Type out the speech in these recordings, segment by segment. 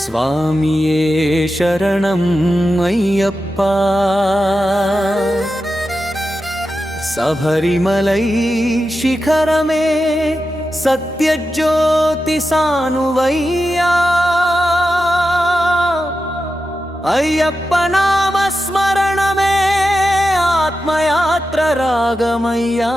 స్వామియే శరణం అయ్యప్ప. శబరిమలై శిఖరమే సత్యజ్యోతి సానువయ్యా. అయ్యప్ప నామస్మరణమే ఆత్మయాత్ర రాగమయ్యా.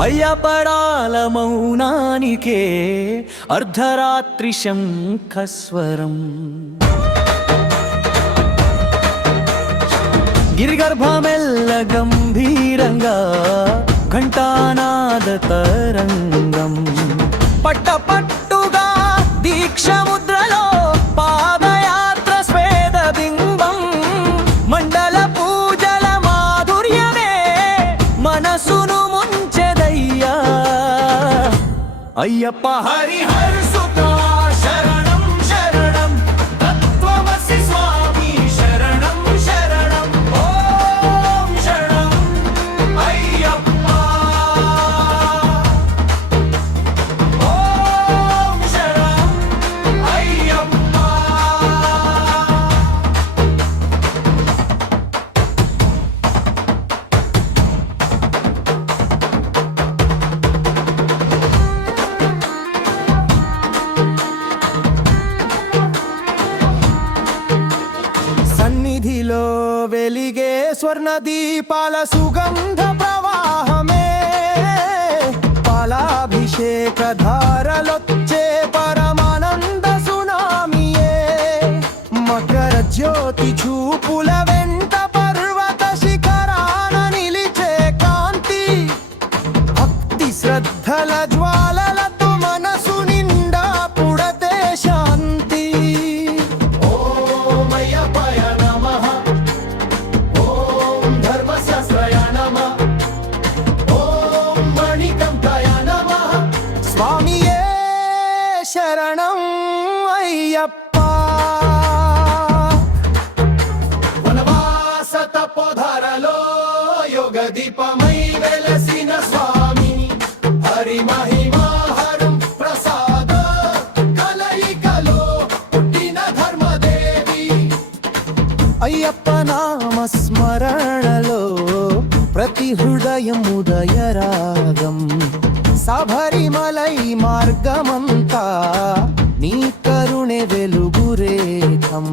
అయ్యపడాల మౌనానికే అర్ధరాత్రి శంఖస్వరం. గిరిగర్భమెల్ల గంభీరంగా ఘంటానాద తరంగం. పట్టపట్టుగా దీక్షముద్రలో పాదయాత్ర స్వేద బింబం. మండల పూజల మాధుర్యమే మనసును అయ్యప్ప. హరిహర సుతా శరణం శరణం తత్వమసి స్వామి శరణం శరణం. ఓం శరణం అయ్యప్ప. ఓం శరణం అయ్యప్ప. సన్నిధిలో వెలిగే స్వర్ణ దీపాల సుగంధ ప్రవాహమే. పాలాభిషేక ధారలొచ్చే పరమానంద సునామియే. మకర జ్యోతి చూపుల వెంట పర్వత శిఖరాన నిలిచే కాంతి. భక్తి శ్రద్ధల జ్వాలలతో మనసు నిండా పుడతే శాంతి. స్వామియే శరణం అయ్యప్ప. వనవాస తపోధరలో యోగ దీపమై వెలసిన స్వామి. హరి మహిమాహరం ప్రసాద కలయికలో పుట్టిన ధర్మదేవి. అయ్యప్ప నామస్మరణలో ప్రతి హృదయం ఉదయరాగం. శబరిమలై మార్గమంతా నీ కరుణె వెలుగురేఖం.